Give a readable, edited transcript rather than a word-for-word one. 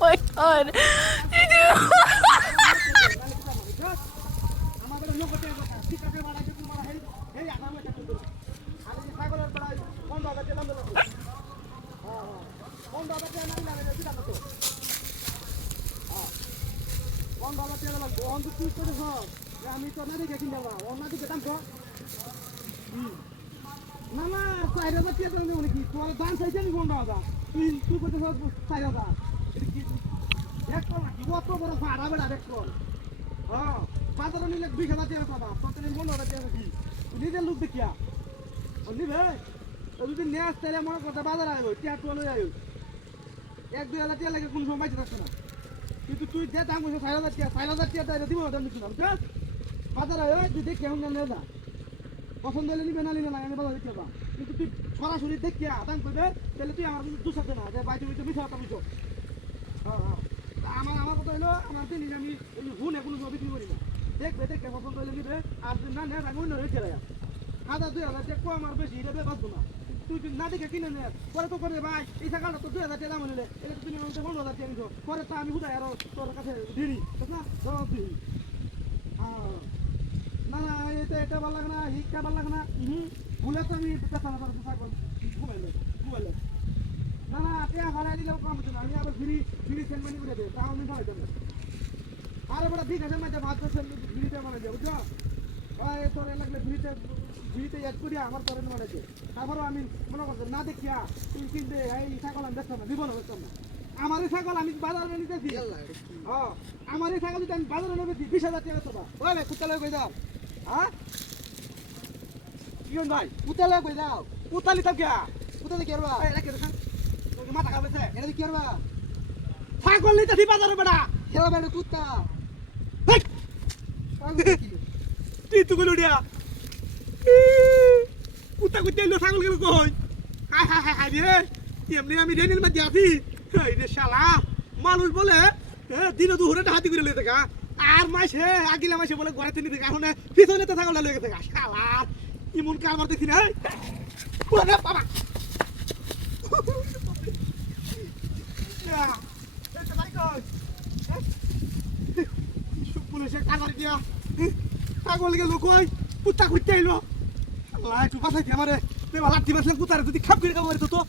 my god. আমি তো না দেখে কিনতে পারবো অন্য দিকে দাম তো না না 4,000 টাকা দেবো নাকি তোর দাম চাইছে আমি কোন দাদা তুই তুই কত 4,000 এটা কি এক কল নাকি কত বড় ভাড়া বেড়া দেখ কল হ্যাঁ বাজারে নিলে 20,000 টাকা পাবা কত নিন 15,000 টাকা কি তুই নিজের লোক দেখিয়া নিবে যদি নেস তাহলে মনে করতে বাজারে আইব টিয়া টোলে আইব 1-2,000 টাকা লাগে কোন সময় বাইতে থাকছে না কিন্তু তুই যে দাম কইছ 4,000 টাকা 4,000 টাকা তাই দিব দাম দিছিলাম বুঝছ বাজারে আইব তুই দেখে হুন না যা পছন্দ হলে নিবে না নিবে না আমি বাজারে দেখতে পাবা কিন্তু তুই সরাসরি দেখিয়া দাম কইবে তাহলে তুই আমার কিন্তু দুসাতে না যে বাইতে হইতে মিছা কথা বুঝছো হ্যাঁ হ্যাঁ আমার কথা হলো আমার দিন আমি হুন কোনো সময় বিক্রি করি না দেখবে দেখে পছন্দ হলে নিবে আর তুই না নেস আমি অন্য রেখে রাখা 1,000-2,000 টাকা কম আর বেশি এটা বাঁচবো না তুই না দেখে কিনে নে পরে তো করে ভাই এই টাকাটা তো 2,000 টাকা দাম নিলে এটা তো তুমি 15,000 টাকা নিছো পরে তো আমি হুদাই আরো তোর কাছে দিই না জবাব দিই না না এটা ভালো লাগে না হিটটা ভালো লাগে না ভুলে তো আমি কথা না ঘুমাইলে না না টাকা ভাড়াই দিলে কম হচ্ছে না আমি আবার ফ্রি সেন্টমেন্ট করে দেবো তাও আমি ভাড়াই দেবো আরে বড় ঠিক আছে মাঝে ভাত ফ্রিতে বানাই দেবো বুঝছো ভাই তোর লাগলে ফ্রিতে অ্যাড করি আমার তোর বানাইছে তারপরও আমি মনে করছি না দেখিয়া তুই কিনতে এই ছাগল আমি দেখতাম না দিব না দেখতাম না আমার এই ছাগল আমি বাজারে নিতেছি হ্যাঁ আমার এই ছাগল যদি আমি বাজারে নেবেছি 20,000 টাকা তো ওই ভাই কুতালে কই দাও হ্যাঁ কি ভাই কুতালে কই দাও কুতালি তো কিয়া কুতালে কি করবা এই রাখে দেখান তোকে মাথা খাবেছে এটা কি করবা ছাগল নিতেছি বাজারে বেটা খেলা বেটা কুত্তা তুই তো গুলো দিয়া কুত্তা কুত্তা এলো ছাগল গেল কই হায় হায় হায় রে এমনি আমি রেনির মধ্যে আছি এই রে শালা মানুষ বলে দিনে দুপুরে হাতি করে লইতে গা আর মাসে আগিলা মাসে বলে ঘরে তিনি দেখা এখন পিছনে তো ছাগলটা লয়ে গেছে গা শালা ইমন কারবার দেখি না ওরে বাবা পুলিশে কারবার দিয়া ছাগল গেল কই কুত্তা কুত্তা এলো আল্লাহ একটু বাঁচাইতে আমারে লাঠি বাঁচলে কুত্তারে যদি খাপ করে খাবো তো